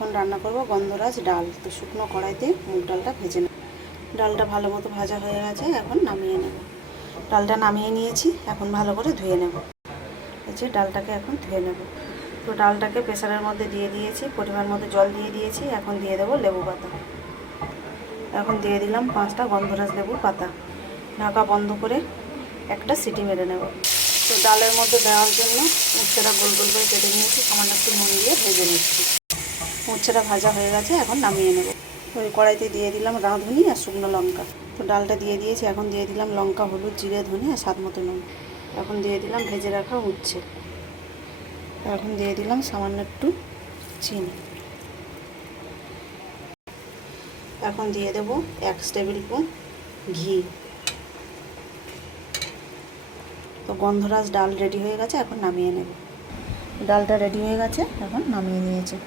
এখন রান্না করব গন্ধরাজ ডাল। তো শুকনো কড়াইতে মুগ ডালটা ভেজে নেব। ডালটা ভালো মতো ভাজা হয়ে গেছে, এখন নামিয়ে নেব। ডালটা নামিয়ে নিয়েছি, এখন ভালো করে ধুয়ে নেব। এই যে ডালটাকে এখন ধুয়ে নেব। তো ডালটাকে প্রেসারের মধ্যে দিয়ে দিয়েছি, পরিমাণ মতো জল দিয়ে দিয়েছি। এখন দিয়ে দেবো লেবু পাতা। এখন দিয়ে দিলাম 5টা গন্ধরাজ লেবুর পাতা। ঢাকা বন্ধ করে একটা সিটি মেরে নেব। তো ডালের মধ্যে দেওয়ার জন্য উচ্ছেটা গোল গোল করে কেটে নিয়েছি, সামান্য একটু নুন দিয়ে ভেজে নিচ্ছি। উচ্ছেটা ভাজা হয়ে গেছে, এখন নামিয়ে নেব। ওই কড়াইতে দিয়ে দিলাম রাঁধুনি আর শুকনো লঙ্কা। তো ডালটা দিয়ে দিয়েছি, এখন দিয়ে দিলাম লঙ্কা, হলুদ, জিরে, ধনে আর স্বাদ মতো নুন। এখন দিয়ে দিলাম ভেজে রাখা উচ্ছে। এখন দিয়ে দিলাম সামান্য একটু চিনি। এখন দিয়ে দেব 1 টেবিল স্পুন ঘি। তো গন্ধরাজ ডাল রেডি হয়ে গেছে, এখন নামিয়ে নেব। ডালটা রেডি হয়ে গেছে, এখন নামিয়ে নিয়েছি।